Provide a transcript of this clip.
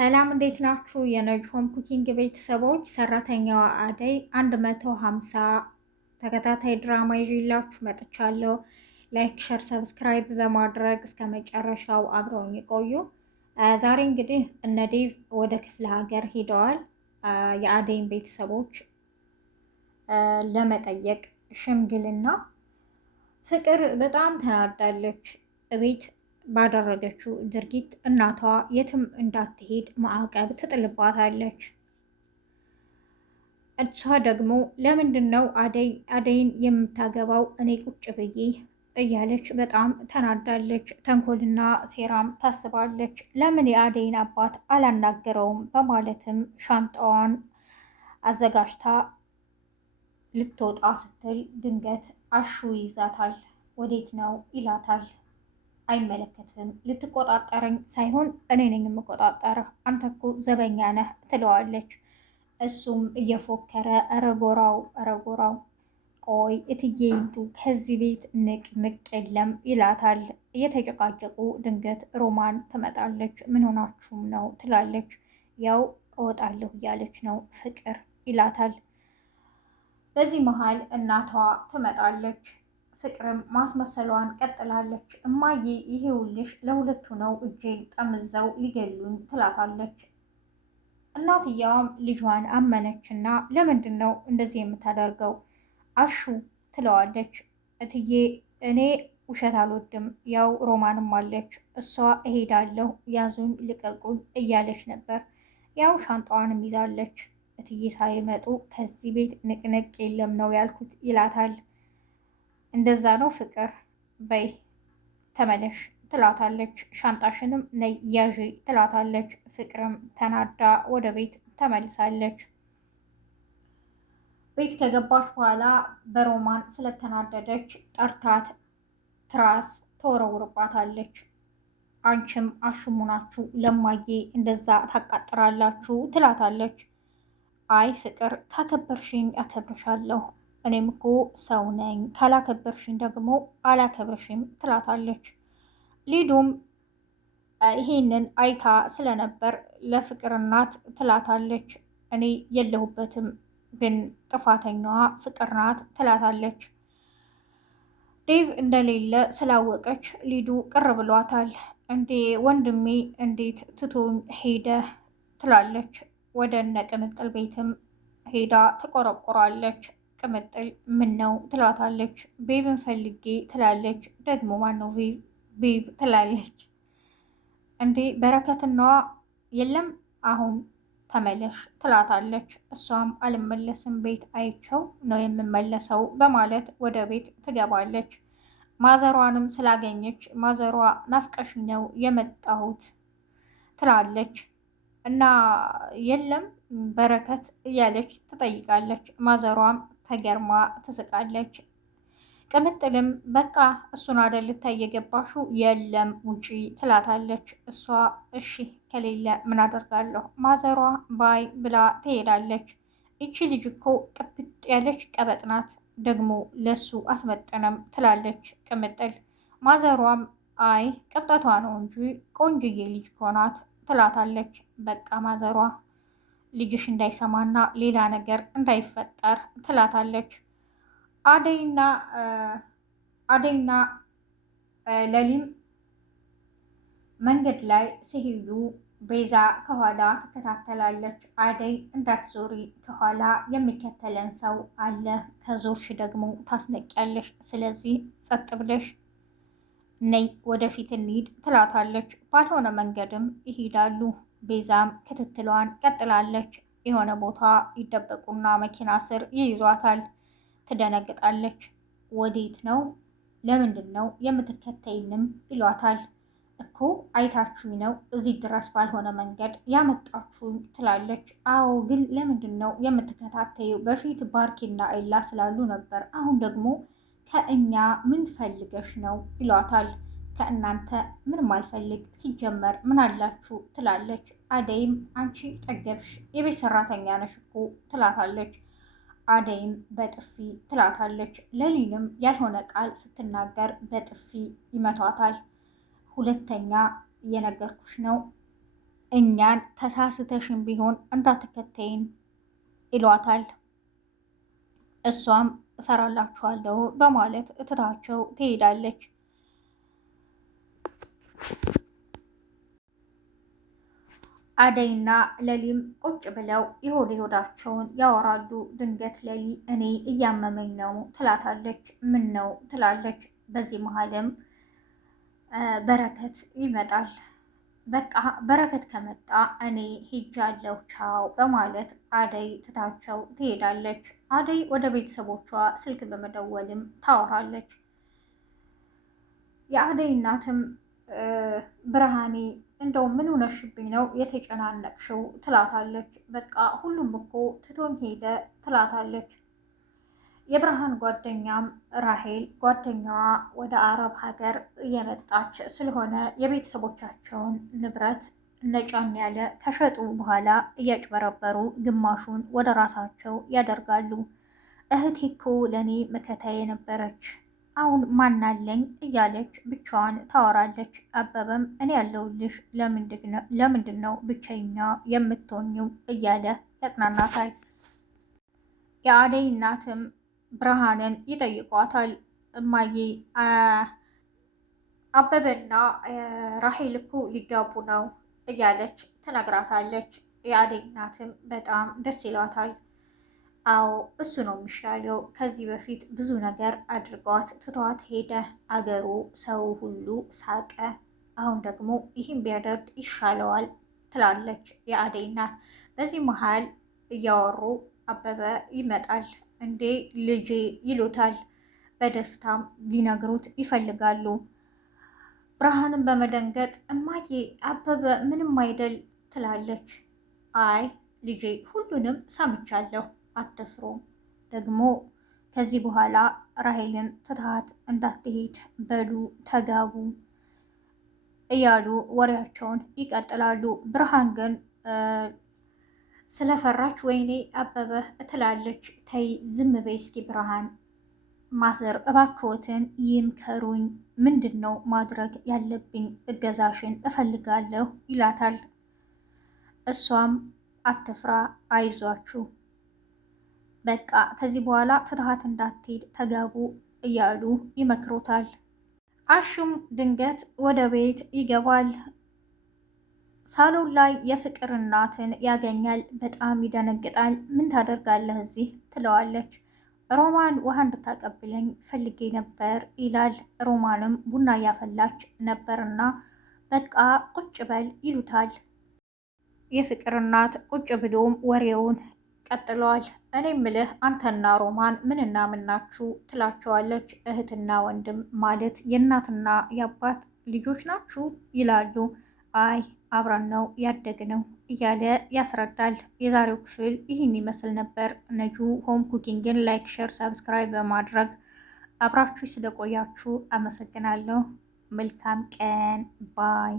ሰላም እንዴት ናችሁ? የነጅሆም ኩኪንግ ቤተሰቦች ሰራተኛዋ አደይ 150 ተከታታይ ድራማ ይዤላችሁ መጥቻለሁ። ላይክ፣ ሸር፣ ሰብስክራይብ በማድረግ እስከ መጨረሻው አብረውኝ ይቆዩ። ዛሬ እንግዲህ እነ ዴቭ ወደ ክፍለ ሀገር ሄደዋል። የአደይን ቤተሰቦች ለመጠየቅ ሽምግልና። ፍቅር በጣም ተናዳለች። እቤት ባደረገችው ድርጊት እናቷ የትም እንዳትሄድ ማዕቀብ ትጥልባታለች። እሷ ደግሞ ለምንድን ነው አደይን የምታገባው እኔ ቁጭ ብዬ እያለች በጣም ተናዳለች። ተንኮልና ሴራም ታስባለች። ለምን የአደይን አባት አላናገረውም በማለትም ሻንጣዋን አዘጋጅታ ልትወጣ ስትል ድንገት አሹ ይዛታል። ወዴት ነው ይላታል። አይመለከትም፣ ልትቆጣጠረኝ ሳይሆን እኔ ነኝ የምቆጣጠረህ፣ አንተ እኮ ዘበኛ ነህ ትለዋለች። እሱም እየፎከረ ረጎራው ቆይ እትዬ ይምጡ ከዚህ ቤት ንቅ የለም ይላታል። እየተጨቃጨቁ ድንገት ሮማን ትመጣለች። ምን ሆናችሁም ነው ትላለች። ያው እወጣለሁ እያለች ነው ፍቅር ይላታል። በዚህ መሀል እናቷ ትመጣለች። ፍቅርም ማስመሰሏን ቀጥላለች። እማዬ ይሄውልሽ ለሁለቱ ነው እጄን ጠምዘው ሊገሉኝ ትላታለች። እናትየዋም ልጇን አመነችና ለምንድን ነው እንደዚህ የምታደርገው አሹ ትለዋለች። እትዬ እኔ ውሸት አልወድም፣ ያው ሮማንም አለች፣ እሷ እሄዳለሁ ያዙኝ ልቀቁኝ እያለች ነበር። ያው ሻንጣዋንም ይዛለች። እትዬ ሳይመጡ ከዚህ ቤት ንቅንቅ የለም ነው ያልኩት ይላታል። እንደዛ ነው ፍቅር፣ በይ ተመለሽ ትላታለች። ሻንጣሽንም ነይ ያዢ ትላታለች። ፍቅርም ተናዳ ወደ ቤት ተመልሳለች። ቤት ከገባች በኋላ በሮማን ስለተናደደች ጠርታት ትራስ ተወረውርባታለች። አንቺም አሽሙናችሁ ለማዬ እንደዛ ታቃጥራላችሁ ትላታለች። አይ ፍቅር ካከበርሽኝ አከብርሻለሁ፣ እኔም እኮ ሰው ነኝ፣ ካላከበርሽኝ ደግሞ አላከብርሽም ትላታለች። ሊዱም ይሄንን አይታ ስለነበር ለፍቅር እናት ትላታለች። እኔ የለሁበትም ግን ጥፋተኛዋ ፍቅር ናት ትላታለች። ዴቭ እንደሌለ ስላወቀች ሊዱ ቅር ብሏታል። እንዴ ወንድሜ እንዴት ትቶኝ ሄደ ትላለች። ወደ እነ ቅምጥል ቤትም ሄዳ ትቆረቆራለች። ቅምጥል ምን ነው ትላታለች። ቤብን ፈልጌ ትላለች። ደግሞ ማነው ቤብ ትላለች። እንዴ በረከትናዋ የለም አሁን ተመለሽ ትላታለች። እሷም አልመለስም ቤት አይቸው ነው የምመለሰው በማለት ወደ ቤት ትገባለች። ማዘሯንም ስላገኘች ማዘሯ ናፍቀሽ ነው የመጣሁት ትላለች። እና የለም በረከት እያለች ትጠይቃለች። ማዘሯም ተገርማ ትስቃለች። ቅምጥልም በቃ እሱን አይደል ልታይ የገባሹ የለም ውጪ ትላታለች። እሷ እሺ ከሌለ ምን አደርጋለሁ ማዘሯ ባይ ብላ ትሄዳለች። ይቺ ልጅ እኮ ቅብጥ ያለች ቀበጥ ናት፣ ደግሞ ለሱ አትመጠነም ትላለች ቅምጥል። ማዘሯም አይ ቅብጠቷ ነው እንጂ ቆንጅዬ ልጅ እኮ ናት ትላታለች። በቃ ማዘሯ ልጅሽ እንዳይሰማና ሌላ ነገር እንዳይፈጠር ትላታለች። አደይና ለሊም መንገድ ላይ ሲሄዱ ቤዛ ከኋላ ትከታተላለች። አደይ እንዳትዞሪ ከኋላ የሚከተለን ሰው አለ፣ ከዞርሽ ደግሞ ታስነቂያለሽ፣ ስለዚህ ጸጥ ብለሽ ነይ ወደፊት እንሂድ ትላታለች። ባልሆነ መንገድም ይሄዳሉ። ቤዛም ክትትሏን ቀጥላለች። የሆነ ቦታ ይደበቁና መኪና ስር ይይዟታል። ትደነግጣለች። ወዴት ነው? ለምንድን ነው የምትከተይንም? ይሏታል። እኮ አይታችሁኝ ነው እዚህ ድረስ ባልሆነ መንገድ ያመጣችሁኝ ትላለች። አዎ ግን ለምንድን ነው የምትከታተዩ? በፊት ባርኪና ኤላ ስላሉ ነበር፣ አሁን ደግሞ ከእኛ ምን ፈልገሽ ነው? ይሏታል። ከእናንተ ምንም አልፈልግ፣ ሲጀመር ምን አላችሁ? ትላለች። አደይም አንቺ ጠገብሽ፣ የቤት ሰራተኛ ነሽ እኮ ትላታለች። አደይም በጥፊ ትላታለች። ለሊንም ያልሆነ ቃል ስትናገር በጥፊ ይመቷታል። ሁለተኛ የነገርኩሽ ነው እኛን ተሳስተሽን ቢሆን እንዳትከተይን ይሏታል። እሷም እሰራላችኋለሁ በማለት እትታቸው ትሄዳለች። አደይና ለሊም ቁጭ ብለው የሆድ ሆዳቸውን ያወራሉ። ድንገት ለሊ እኔ እያመመኝ ነው ትላታለች። ምን ነው ትላለች። በዚህ መሀልም በረከት ይመጣል። በቃ በረከት ከመጣ እኔ ሂጃለሁ ቻው በማለት አደይ ትታቸው ትሄዳለች። አደይ ወደ ቤተሰቦቿ ስልክ በመደወልም ታወራለች። የአደይ እናትም ብርሃኔ እንደው ምን ሆነሽብኝ ነው የተጨናነቅሽው? ትላታለች። በቃ ሁሉም እኮ ትቶኝ ሄደ ትላታለች። የብርሃን ጓደኛም ራሄል ጓደኛዋ ወደ አረብ ሀገር እየመጣች ስለሆነ የቤተሰቦቻቸውን ንብረት ነጫን ያለ ከሸጡ በኋላ እያጭበረበሩ ግማሹን ወደ ራሳቸው ያደርጋሉ። እህቴ እኮ ለእኔ መከታዬ ነበረች አሁን ማናለኝ እያለች ብቻዋን ታወራለች። አበበም እኔ ያለሁልሽ ለምንድን ነው ብቸኛ የምትሆኝው እያለ ያጽናናታል። የአደይ እናትም ብርሃንን ይጠይቋታል። እማዬ አበበና ራሄል እኮ ሊጋቡ ነው እያለች ትነግራታለች። የአደይ እናትም በጣም ደስ ይሏታል። አዎ እሱ ነው የሚሻለው። ከዚህ በፊት ብዙ ነገር አድርጓት ትቷት ሄደ። አገሩ ሰው ሁሉ ሳቀ። አሁን ደግሞ ይህን ቢያደርግ ይሻለዋል ትላለች የአደይ እናት። በዚህ መሀል እያወሩ አበበ ይመጣል። እንዴ ልጄ ይሉታል። በደስታም ሊነግሩት ይፈልጋሉ። ብርሃንም በመደንገጥ እማዬ አበበ ምንም አይደል ትላለች። አይ ልጄ ሁሉንም ሰምቻለሁ አትፍሩ። ደግሞ ከዚህ በኋላ ራሄልን ትታት እንዳትሄድ በሉ ተጋቡ እያሉ ወሬያቸውን ይቀጥላሉ። ብርሃን ግን ስለፈራች ወይኔ አበበ ትላለች። ተይ ዝም በይ እስኪ ብርሃን፣ ማዘር እባክዎትን ይምከሩኝ፣ ምንድን ነው ማድረግ ያለብኝ? እገዛሽን እፈልጋለሁ ይላታል። እሷም አትፍራ አይዟችሁ በቃ ከዚህ በኋላ ትታት እንዳትሄድ ተጋቡ እያሉ ይመክሮታል። አሹም ድንገት ወደ ቤት ይገባል። ሳሎን ላይ የፍቅር እናትን ያገኛል። በጣም ይደነግጣል። ምን ታደርጋለህ እዚህ ትለዋለች። ሮማን ውሃ እንድታቀብለኝ ፈልጌ ነበር ይላል። ሮማንም ቡና እያፈላች ነበርና በቃ ቁጭ በል ይሉታል። የፍቅር እናት ቁጭ ብሎም ወሬውን ቀጥለዋል። እኔ ምልህ አንተና ሮማን ምንና ምናችሁ ትላቸዋለች። እህትና ወንድም ማለት የእናትና የአባት ልጆች ናችሁ ይላሉ። አይ አብረን ነው ያደግነው እያለ ያስረዳል። የዛሬው ክፍል ይህን ይመስል ነበር። ነጁ ሆም ኩኪንግን ላይክ፣ ሼር፣ ሰብስክራይብ በማድረግ አብራችሁ ስለቆያችሁ አመሰግናለሁ። መልካም ቀን ባይ